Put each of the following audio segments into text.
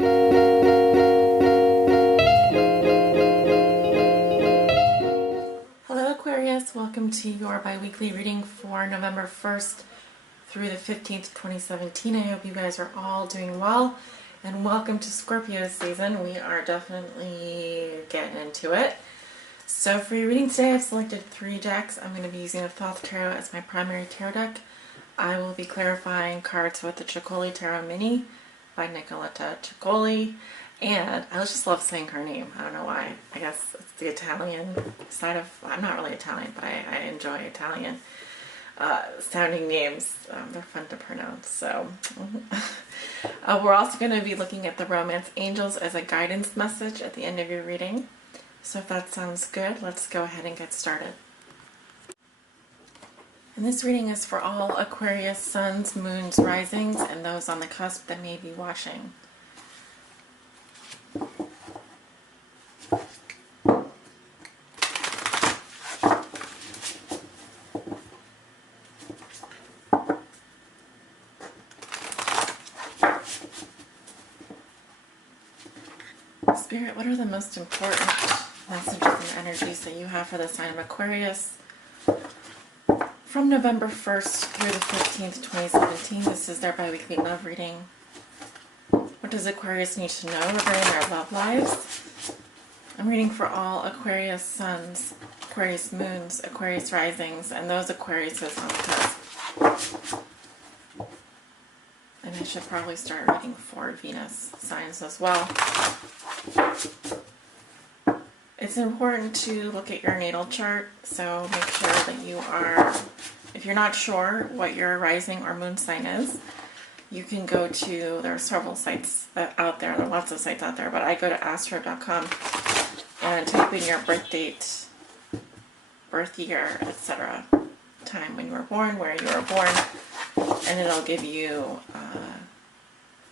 Hello Aquarius, welcome to your bi-weekly reading for November 1st through the 15th, 2017. I hope you guys are all doing well, and welcome to Scorpio season. We are definitely getting into it. So for your reading today, I've selected 3 decks. I'm going to be using the Thoth Tarot as my primary tarot deck. I will be clarifying cards with the Ciccoli Tarot Mini by Nicoletta Ciccoli. And I just love saying her name. I don't know why. I guess it's the Italian side of... I'm not really Italian, but I enjoy Italian sounding names. They're fun to pronounce. So we're also going to be looking at the Romance Angels as a guidance message at the end of your reading. So if that sounds good, let's go ahead and get started. And this reading is for all Aquarius suns, moons, risings, and those on the cusp that may be watching. Spirit, what are the most important messages and energies that you have for the sign of Aquarius from November 1st through the 15th, 2017? This is their bi-weekly love reading. What does Aquarius need to know regarding their love lives? I'm reading for all Aquarius suns, Aquarius moons, Aquarius risings, and those Aquariuses on the cusp. And I should probably start reading for Venus signs as well. It's important to look at your natal chart, so make sure that you are, if you're not sure what your rising or moon sign is, you can go to, there are several sites out there, are lots of sites out there, but I go to astro.com and type in your birth date, birth year, etc., time when you were born, where you were born, and it'll give you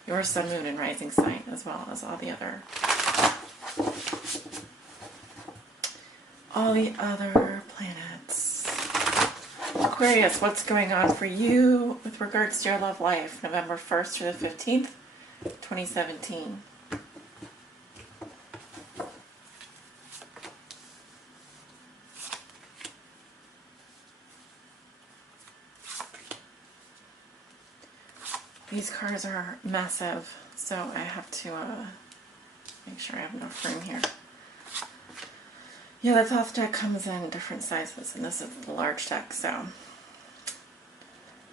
your sun, moon, and rising sign, as well as all the other planets. Aquarius, what's going on for you with regards to your love life, November 1st through the 15th, 2017? These cards are massive, so I have to make sure I have enough room here. Yeah, the Thoth deck comes in different sizes, and this is the large deck, so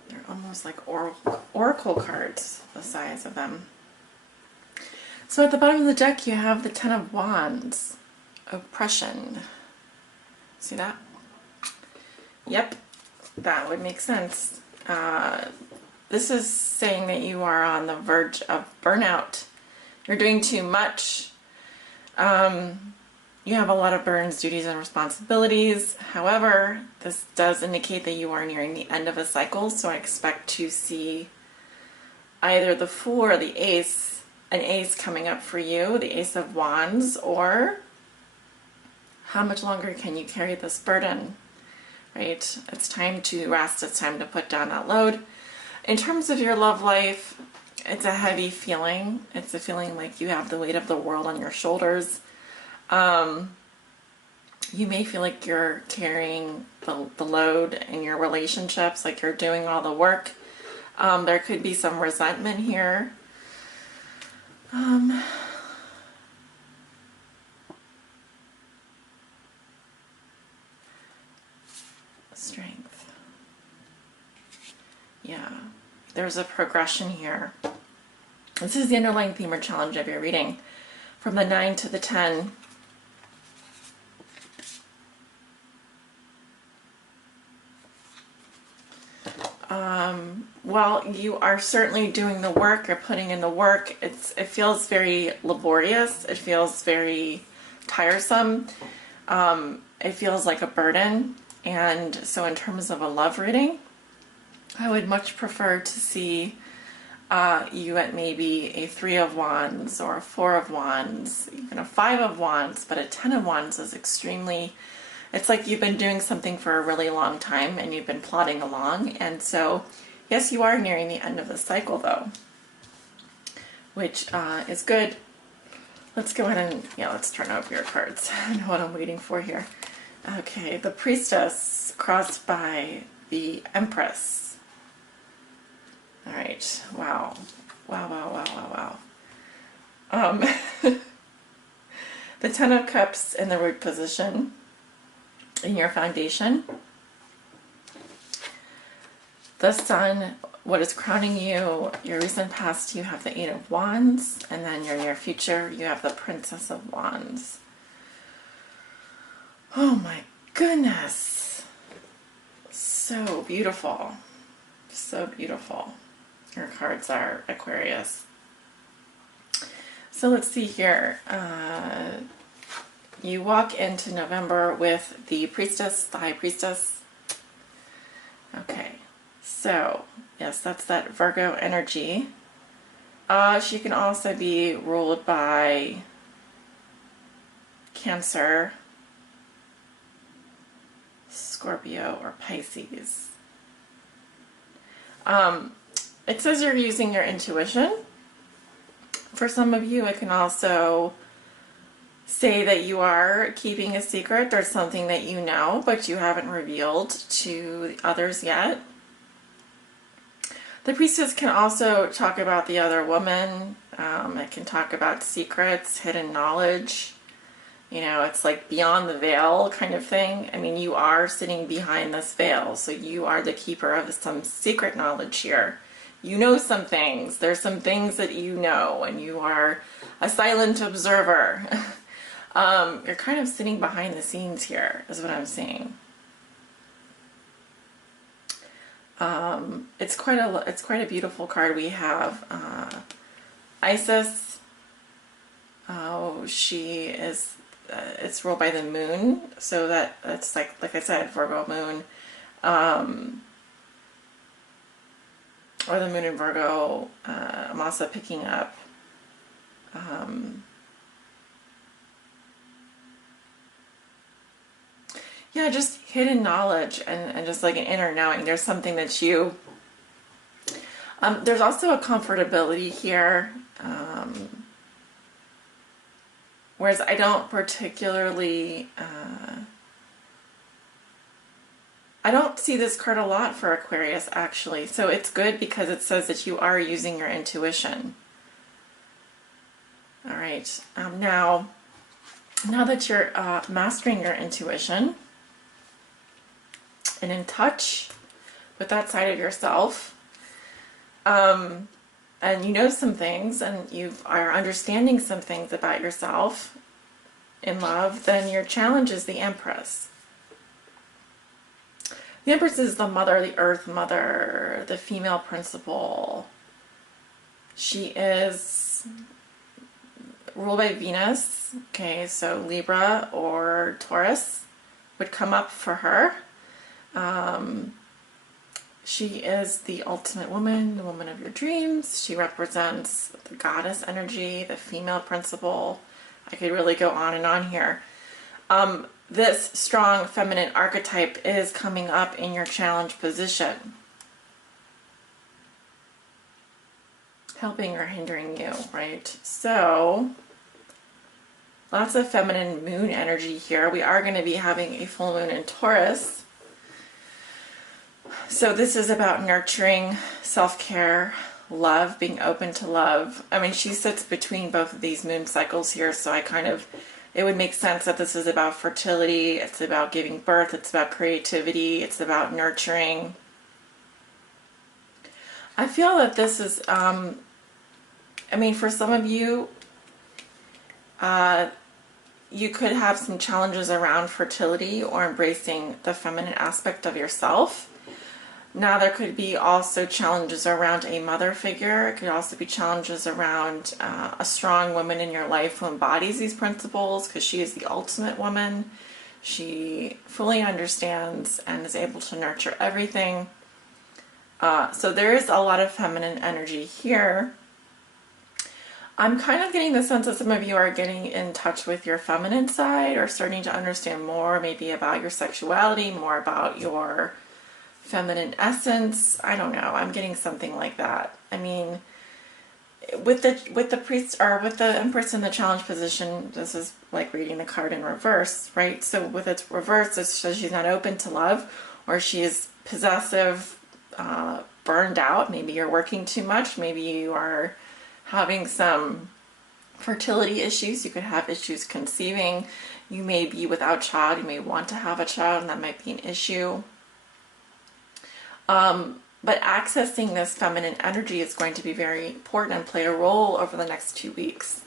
they're almost like oracle cards, the size of them. So at the bottom of the deck, you have the Ten of Wands, oppression. See that? Yep, that would make sense. This is saying that you are on the verge of burnout. You're doing too much. You have a lot of burdens, duties, and responsibilities. However, this does indicate that you are nearing the end of a cycle, so I expect to see either the Fool or the Ace, an Ace coming up for you, the Ace of Wands, or how much longer can you carry this burden, right? It's time to rest, it's time to put down that load. In terms of your love life, it's a heavy feeling. It's a feeling like you have the weight of the world on your shoulders. You may feel like you're carrying the load in your relationships, like you're doing all the work. There could be some resentment here. Strength. Yeah, there's a progression here. This is the underlying theme or challenge of your reading. From the 9 to the 10. Well, you are certainly doing the work, you're putting in the work. It feels very laborious, it feels very tiresome, it feels like a burden. And so in terms of a love reading, I would much prefer to see you at maybe a 3 of Wands or a 4 of Wands, even a 5 of Wands, but a 10 of Wands is extremely, it's like you've been doing something for a really long time and you've been plodding along. And so, yes, you are nearing the end of the cycle though. which is good. Let's go ahead and, yeah, let's turn over your cards. I know what I'm waiting for here. Okay, the Priestess crossed by the Empress. All right, wow. Wow, wow, wow, wow, wow. The Ten of Cups in the root position in your foundation. The Sun, what is crowning you, your recent past, you have the Eight of Wands, and then your near future, you have the Princess of Wands. Oh my goodness. So beautiful. So beautiful. Your cards are Aquarius. So let's see here. You walk into November with the Priestess, the High Priestess. Okay. So, yes, that's that Virgo energy. She can also be ruled by Cancer, Scorpio, or Pisces. It says you're using your intuition. For some of you, it can also say that you are keeping a secret. There's something that you know, but you haven't revealed to others yet. The Priestess can also talk about the other woman. It can talk about secrets, hidden knowledge. You know, it's like beyond the veil kind of thing. I mean, you are sitting behind this veil, so you are the keeper of some secret knowledge here. You know some things. There's some things that you know, and you are a silent observer. You're kind of sitting behind the scenes here, is what I'm seeing. It's quite a beautiful card. We have Isis. Oh, she is. It's ruled by the moon, so that's like I said, Virgo moon, or the moon in Virgo. I'm also picking up. Yeah, just hidden knowledge and just like an inner knowing. There's something that you... there's also a comfortability here. Whereas I don't particularly... I don't see this card a lot for Aquarius, actually. So it's good because it says that you are using your intuition. All right. Now that you're mastering your intuition and in touch with that side of yourself, and you know some things and you are understanding some things about yourself in love, then your challenge is the Empress. The Empress is the mother, the earth mother, the female principle. She is ruled by Venus. Okay, so Libra or Taurus would come up for her. She is the ultimate woman, the woman of your dreams. She represents the goddess energy, the female principle. I could really go on and on here. This strong feminine archetype is coming up in your challenge position, helping or hindering you, right? So, lots of feminine moon energy here. We are going to be having a full moon in Taurus. So this is about nurturing, self-care, love, being open to love. I mean, she sits between both of these moon cycles here, so it would make sense that this is about fertility, it's about giving birth, it's about creativity, it's about nurturing. I feel that this is, I mean, for some of you, you could have some challenges around fertility or embracing the feminine aspect of yourself. Now there could be also challenges around a mother figure. It could also be challenges around a strong woman in your life who embodies these principles, because she is the ultimate woman. She fully understands and is able to nurture everything. So there is a lot of feminine energy here. I'm kind of getting the sense that some of you are getting in touch with your feminine side or starting to understand more maybe about your sexuality, more about your feminine essence. I don't know. I'm getting something like that. I mean, with the priest or with the Empress in the challenge position, this is like reading the card in reverse, right? So with its reverse, it says she's not open to love, or she is possessive, burned out. Maybe you're working too much. Maybe you are having some fertility issues. You could have issues conceiving. You may be without child. You may want to have a child, and that might be an issue. But accessing this feminine energy is going to be very important and play a role over the next 2 weeks.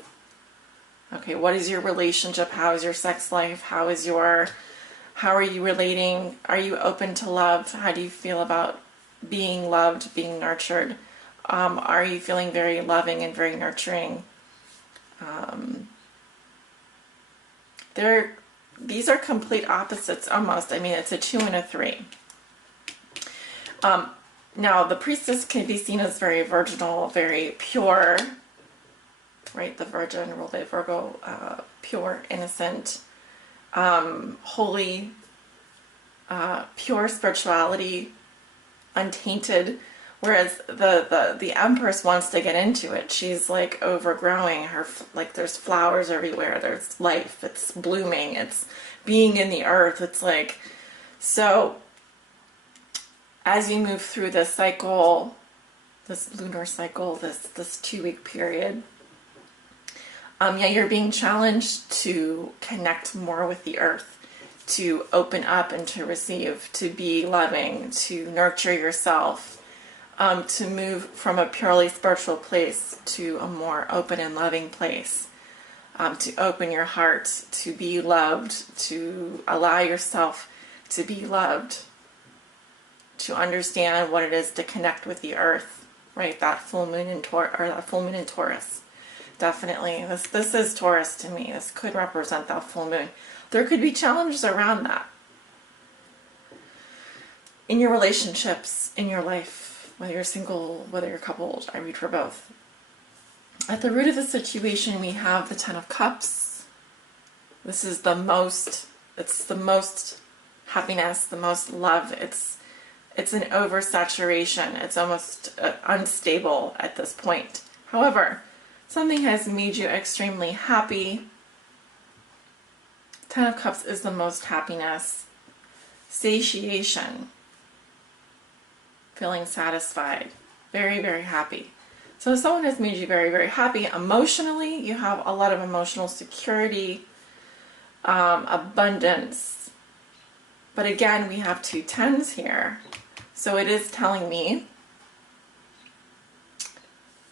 Okay, what is your relationship? How is your sex life? How are you relating? Are you open to love? How do you feel about being loved, being nurtured? Are you feeling very loving and very nurturing? These are complete opposites almost. I mean, it's a 2 and a 3. Now, the priestess can be seen as very virginal, very pure, right? The Virgin, ruled by Virgo, pure, innocent, holy, pure spirituality, untainted. Whereas the Empress wants to get into it. She's like overgrowing her, like there's flowers everywhere. There's life. It's blooming. It's being in the earth. It's like, so as you move through this cycle, this lunar cycle, this 2 week period, yeah, you're being challenged to connect more with the earth, to open up and to receive, to be loving, to nurture yourself, to move from a purely spiritual place to a more open and loving place, to open your heart, to be loved, to allow yourself to be loved, to understand what it is to connect with the earth, right? That full moon in Taurus. Definitely. This is Taurus to me. This could represent that full moon. There could be challenges around that. In your relationships, in your life, whether you're single, whether you're coupled, I read for both. At the root of the situation, we have the Ten of Cups. This is it's the most happiness, the most love. It's an oversaturation. It's almost unstable at this point. However, something has made you extremely happy. Ten of Cups is the most happiness. Satiation. Feeling satisfied. Very, very happy. So if someone has made you very, very happy emotionally, you have a lot of emotional security, abundance. But again, we have 2 tens here. So it is telling me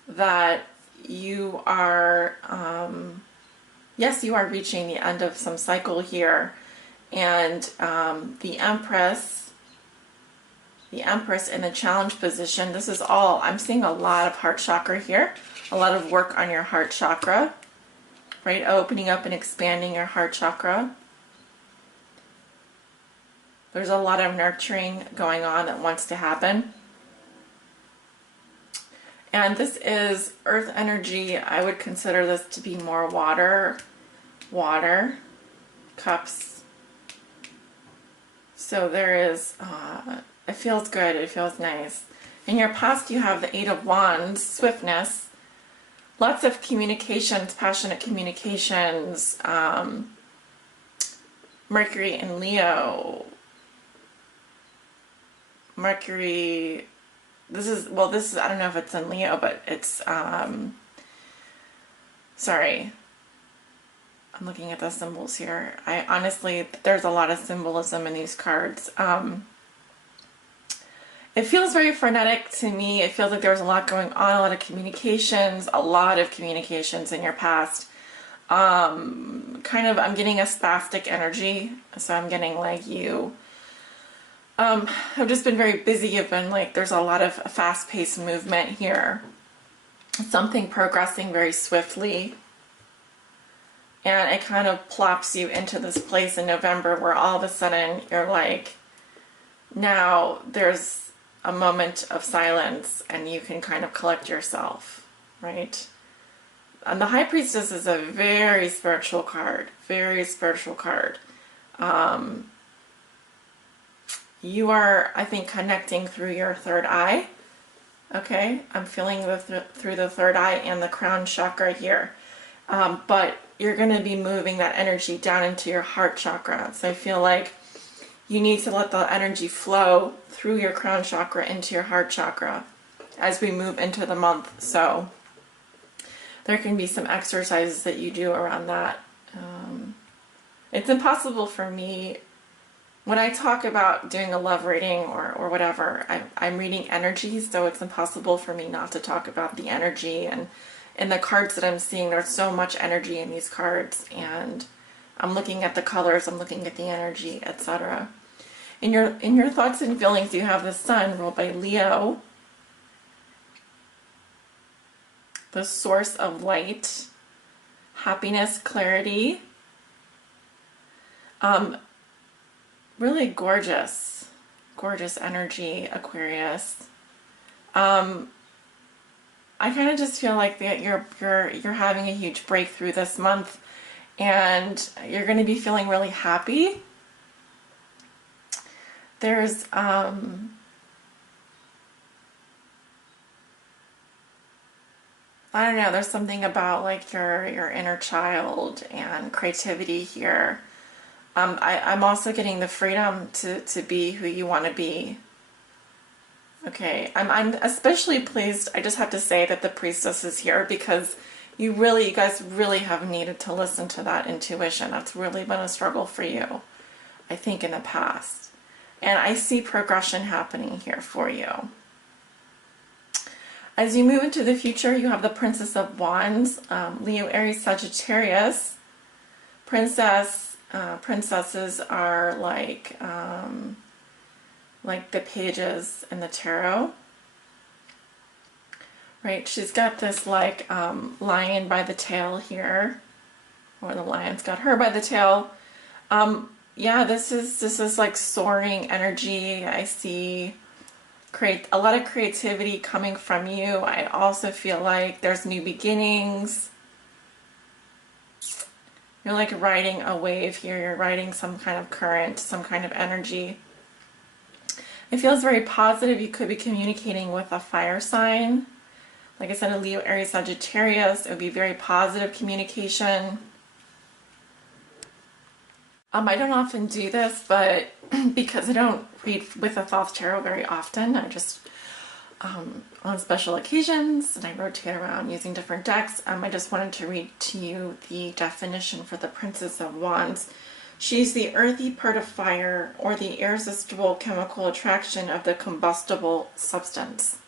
that you are, yes, you are reaching the end of some cycle here. And the Empress in the challenge position, this is all, I'm seeing a lot of heart chakra here, a lot of work on your heart chakra, right? Opening up and expanding your heart chakra. There's a lot of nurturing going on that wants to happen. And this is earth energy. I would consider this to be more water, cups. So there is, it feels good. It feels nice. In your past, you have the 8 of Wands, swiftness, lots of communications, passionate communications, Mercury in Leo. Mercury, this is, I don't know if it's in Leo, but it's, sorry, I'm looking at the symbols here. Honestly, there's a lot of symbolism in these cards. It feels very frenetic to me. It feels like there's a lot going on, a lot of communications in your past. I'm getting a spastic energy, so I'm getting like you. I've just been very busy. You've been like, there's a lot of fast-paced movement here. Something progressing very swiftly. And it kind of plops you into this place in November where all of a sudden you're like, now there's a moment of silence and you can kind of collect yourself, right? And the High Priestess is a very spiritual card, very spiritual card. You are, I think, connecting through your third eye. Okay, I'm feeling through the third eye and the crown chakra here. But you're going to be moving that energy down into your heart chakra. So I feel like you need to let the energy flow through your crown chakra into your heart chakra as we move into the month. So there can be some exercises that you do around that. It's impossible for me when I talk about doing a love reading or whatever. I'm reading energy, so it's impossible for me not to talk about the energy. And in the cards that I'm seeing, there's so much energy in these cards, and I'm looking at the colors, I'm looking at the energy, etc. In your thoughts and feelings, you have the Sun, ruled by Leo, the source of light, happiness, clarity. Really gorgeous energy, Aquarius. I kind of just feel like that you're having a huge breakthrough this month, and you're going to be feeling really happy. There's I don't know, there's something about like your inner child and creativity here. I'm also getting the freedom to be who you want to be. Okay, I'm especially pleased, I just have to say, that the Priestess is here, because you guys really have needed to listen to that intuition. That's really been a struggle for you, I think, in the past. And I see progression happening here for you. As you move into the future, you have the Princess of Wands, Leo, Aries, Sagittarius. Princesses are like the pages in the tarot, right? She's got this like lion by the tail here, or the lion's got her by the tail. Yeah, this is like soaring energy. I see a lot of creativity coming from you. I also feel like there's new beginnings. You're like riding a wave here. You're riding some kind of current, some kind of energy. It feels very positive. You could be communicating with a fire sign. Like I said, a Leo, Aries, Sagittarius. It would be very positive communication. I don't often do this, but because I don't read with the Thoth Tarot very often, I just, on special occasions, and I rotate around using different decks, I just wanted to read to you the definition for the Princess of Wands. She's the earthy part of fire, or the irresistible chemical attraction of the combustible substance.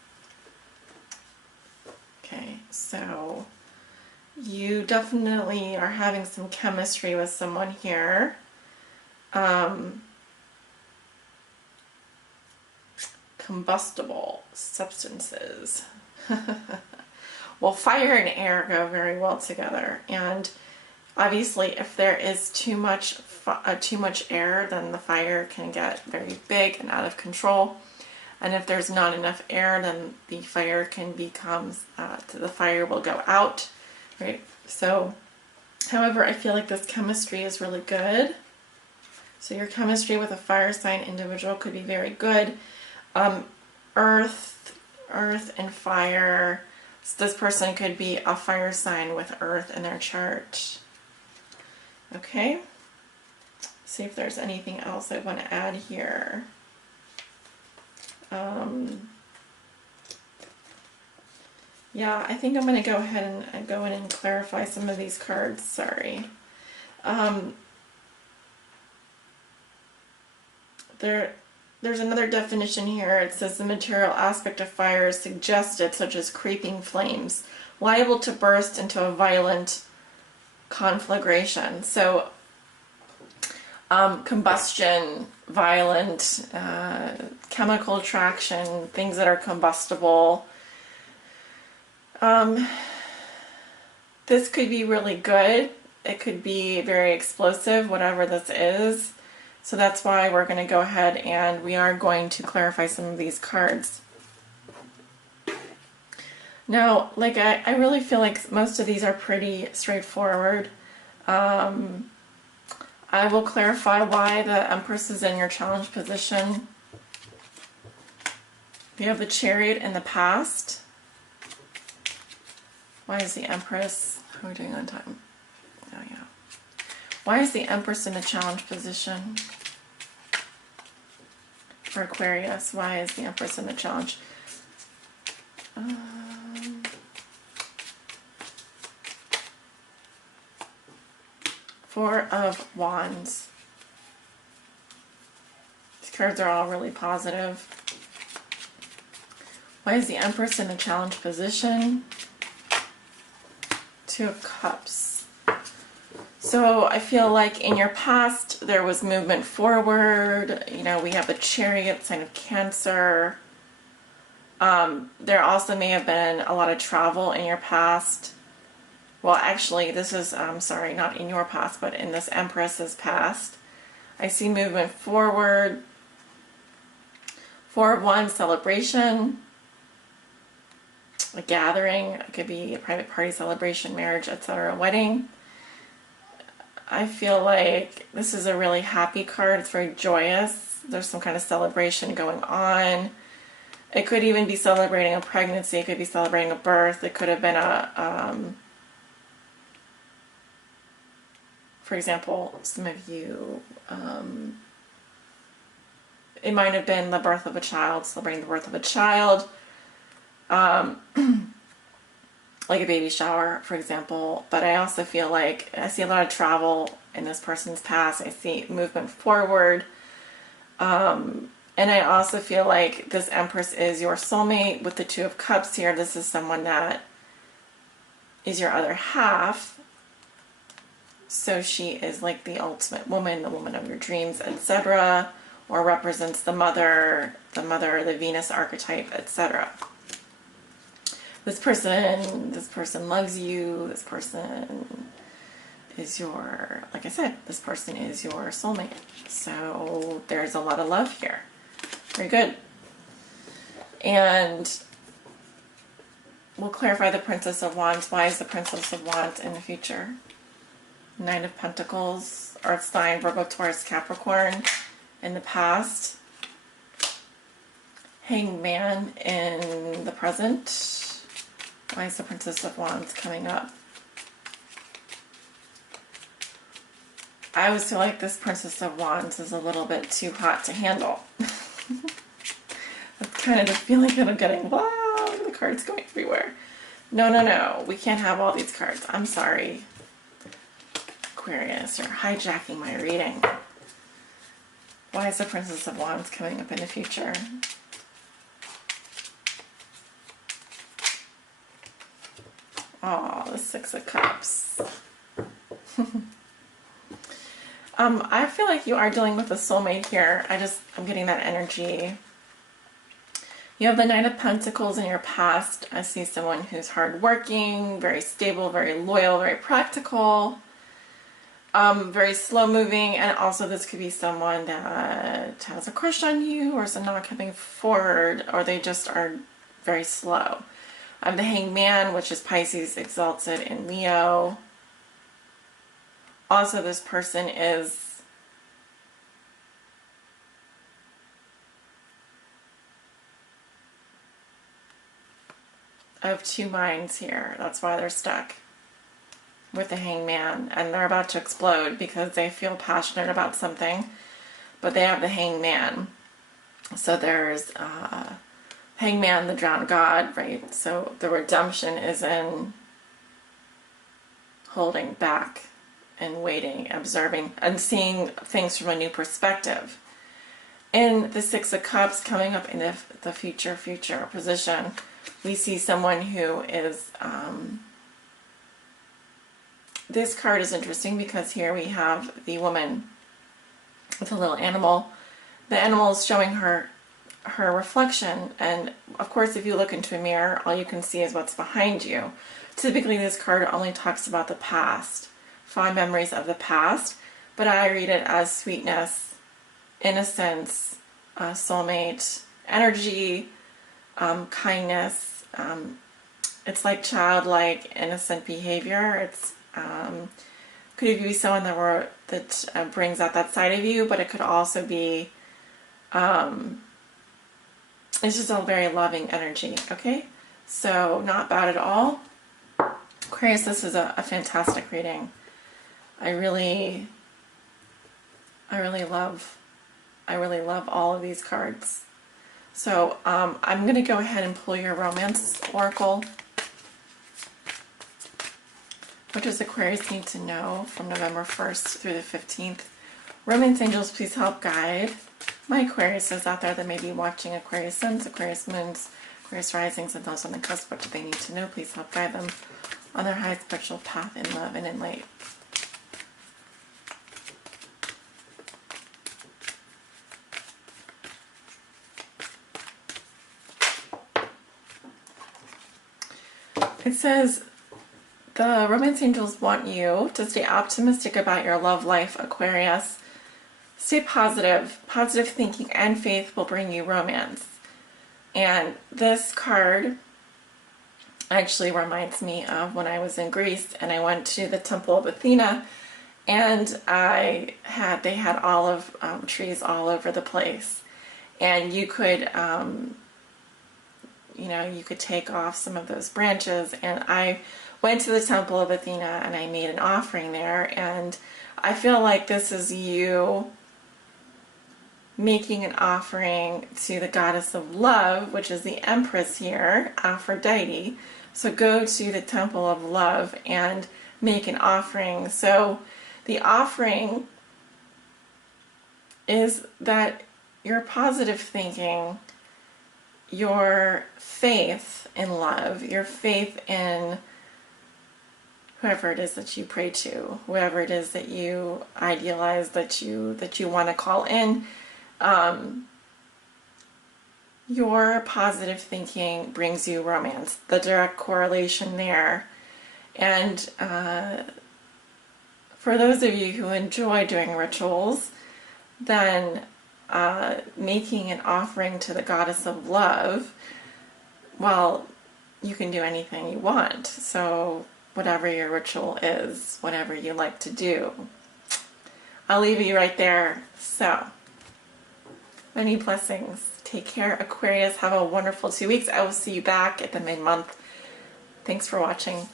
Okay, so you definitely are having some chemistry with someone here. Combustible substances. Well, fire and air go very well together, and obviously if there is too much air, then the fire can get very big and out of control. And if there's not enough air, then the fire can become, the fire will go out, right? So, however, I feel like this chemistry is really good. So your chemistry with a fire sign individual could be very good. Earth and fire. So this person could be a fire sign with earth in their chart. Okay. See if there's anything else I want to add here. Yeah, I think I'm going to go ahead and go in and clarify some of these cards. Sorry. There's another definition here. It says the material aspect of fire is suggested, such as creeping flames, liable to burst into a violent conflagration. So, combustion, violent, chemical attraction, things that are combustible. This could be really good. It could be very explosive, whatever this is. So that's why we're going to go ahead and we are going to clarify some of these cards. Now, like I really feel like most of these are pretty straightforward. I will clarify why the Empress is in your challenge position. You have the Chariot in the past. Why is the Empress? How are we doing on time? Oh, yeah. Why is the Empress in a challenge position? For Aquarius, why is the Empress in the challenge? Four of Wands. These cards are all really positive. Why is the Empress in a challenge position? Two of Cups. So I feel like in your past there was movement forward. You know, we have the Chariot, sign of Cancer. There also may have been a lot of travel in your past. Well, actually, this is, sorry, not in your past, but in this Empress's past. I see movement forward. Four of Wands, celebration. A gathering. It could be a private party, celebration, marriage, etc. Wedding. I feel like this is a really happy card. It's very joyous. There's some kind of celebration going on. It could even be celebrating a pregnancy. It could be celebrating a birth. It could have been a, for example, some of you, it might have been the birth of a child, celebrating the birth of a child. Like a baby shower, for example. But I also feel like I see a lot of travel in this person's past. I see movement forward. And I also feel like this Empress is your soulmate with the Two of Cups here. This is someone that is your other half. So she is like the ultimate woman, the woman of your dreams, etc. Or represents the mother, the Venus archetype, etc. This person loves you. This person is your, like I said, this person is your soulmate. So there's a lot of love here. Very good. And we'll clarify the Princess of Wands. Why is the Princess of Wands in the future? Nine of Pentacles, Earth sign, Virgo, Taurus, Capricorn in the past. Hanged Man in the present. Why is the Princess of Wands coming up? I always feel like this Princess of Wands is a little bit too hot to handle. That's kind of the feeling that I'm getting. Wow, look at the cards going everywhere. No, no, no. We can't have all these cards. I'm sorry. Aquarius, you're hijacking my reading. Why is the Princess of Wands coming up in the future? Oh, the Six of Cups. I feel like you are dealing with a soulmate here. I'm getting that energy. You have the Knight of Pentacles in your past. I see someone who's hardworking, very stable, very loyal, very practical, very slow moving, and also this could be someone that has a crush on you or is not coming forward, or they just are very slow. The Hanged Man, which is Pisces exalted in Leo. Also, this person is of two minds here. That's why they're stuck with the Hanged Man, and they're about to explode because they feel passionate about something, but they have the Hanged Man. So there's Hanged Man, the drowned god, right? So the redemption is in holding back and waiting, observing, and seeing things from a new perspective. In the Six of Cups coming up in the future position, we see someone who is, this card is interesting because here we have the woman with a little animal. The animal is showing her reflection, and of course if you look into a mirror, all you can see is what's behind you. Typically this card only talks about the past, fond memories of the past, but I read it as sweetness, innocence, soulmate energy, kindness. It's like childlike, innocent behavior. It's could be someone that brings out that side of you, but it could also be it's just a very loving energy, okay? So not bad at all. Aquarius, this is a fantastic reading. I really love all of these cards. So I'm going to go ahead and pull your romance oracle. What does Aquarius need to know from November 1st through the 15th? Romance angels, please help guide my Aquariuses out there that may be watching Aquarius suns, Aquarius moons, Aquarius risings, and those on the cusp. What do they need to know? Please help guide them on their high spiritual path in love and in light. It says, the romance angels want you to stay optimistic about your love life, Aquarius. Stay positive. Positive thinking and faith will bring you romance. And this card actually reminds me of when I was in Greece and I went to the Temple of Athena, and they had olive trees all over the place, and you could you could take off some of those branches. And I went to the Temple of Athena and I made an offering there, and I feel like this is you making an offering to the goddess of love, which is the Empress here, Aphrodite. So go to the Temple of Love and make an offering. So the offering is that your positive thinking, your faith in love, your faith in whoever it is that you pray to, whoever it is that you idealize, that you want to call in, your positive thinking brings you romance. The direct correlation there. And for those of you who enjoy doing rituals, then making an offering to the goddess of love, well, you can do anything you want. So whatever your ritual is, whatever you like to do. I'll leave you right there. So, many blessings. Take care, Aquarius. Have a wonderful 2 weeks. I will see you back at the mid-month. Thanks for watching.